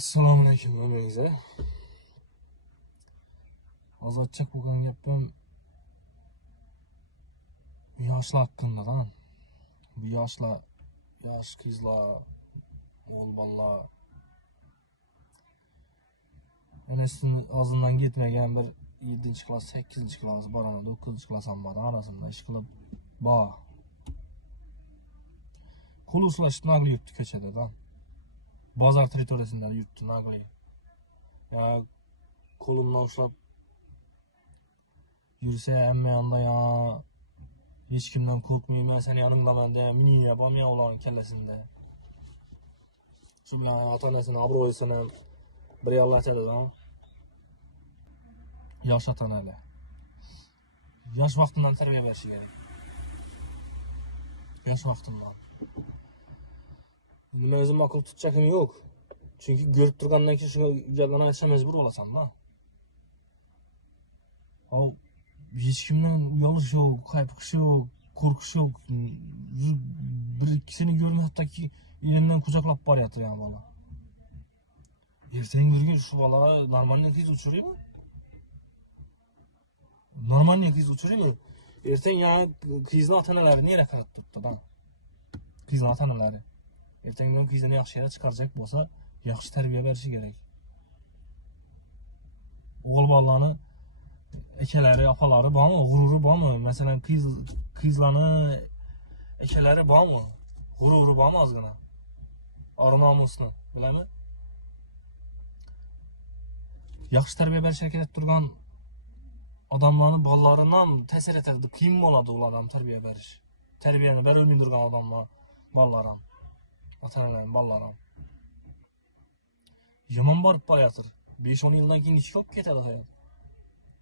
Assalomu alaykum hammaga. Hozircha bo'lgan gapim yoshlar haqida. Bu yoshlar, yosh qizlar, o'g'il bolalar. Ana sizning og'zimdan ketmagan bir 7-klass, 8-klass boraman, 9-klass ham bor, orasida ish qilib bor. Qo'l ushlashib nagli yuribdi ko'chada. Bozor territoriyasida yuribdi nagli. Ya qo'limdan ushlab yursa hamma yonda ya hech kimdan qo'rqmayman, sen yonimdaman deb miniyab olmay ularning kallasida. Kim ota-onasini obro'yisini ham bir yo'qlatadi. Yosh ota-onalar. Yosh vaqtimdan tarbiya berish kerak. Yosh vaqtimdan. Nima o'zim ma'qul tutchagim yo'q. Chunki ko'rib turgandan keyin shunga gaplarni aytishga majbur bo'lasan-da. Hech kimdan uyalish yo'q, qaypiqish yo'q, qo'rqish yo'q. Bir ikkisini ko'rmay hattoki elimdan quchoqlab boryapti ham bola. Ertangi kunga shu bola normalniy qiz uchiraymi? Normalniy qiz uchiraymi? Ertang yana qizning ota-onalari nera qilib turibdi-da? Qizning ota-onalari ertangi kun qizini yaxshi yerga chiqarajak bo'lsa, yaxshi tarbiya berishi kerak. O'g'il bolalarni akalari, opalari bormi? G'ururi bormi? Masalan, qizlarni akalari bormi? G'ururi bormi ozgina? Or-nomusni, bilaman. Yaxshi tarbiya berishga kerak turgan odamlarning bolalarini ham ta'sir etadi. Qiyin bo'ladi ulardan tarbiya berish. Tarbiyani berolmay turgan odamlar, bolalar ham, ota-onalarning bolalari ham yomon borib qo'yadir. 5-10 yildan keyin ichki olib ketadi hayot.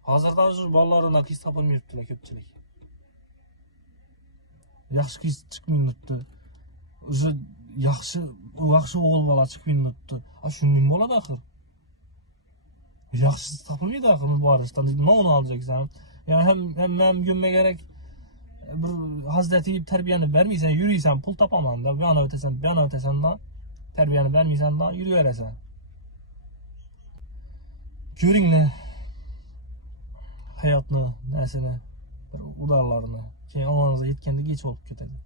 Hozirda o'sha bolalardan qiz topolmayaptilar ko'pchilik. Yaxshi qiz chiqmayapti. O'sha yaxshi o'g'il bola chiqmayapti. Shunday bo'ladi axir. Yaxshisi topilmaydi axir borishdan. Nima uni olacaksan? Yani hem gönme gerek bir hazreti terbiyeni vermeysen, yürüysen, pul tapaman da, bir an ötesen da, terbiyeni vermeysen da, yürüyeresen. Görünle hayatını, nesini, udarlarını, keyin oğlanıza yetkende geç olup ketedi.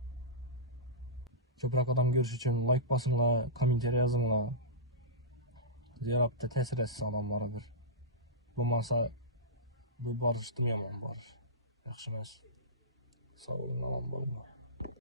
Ko'proq adam görüş için like basınlar, komentar yazınlar. Cevapta ta'sir etsin odamlara bir. Bo'lmasa bu borishdim yomon borish. Yaxshi emas. Sog' bo'ling, omon bo'linglar.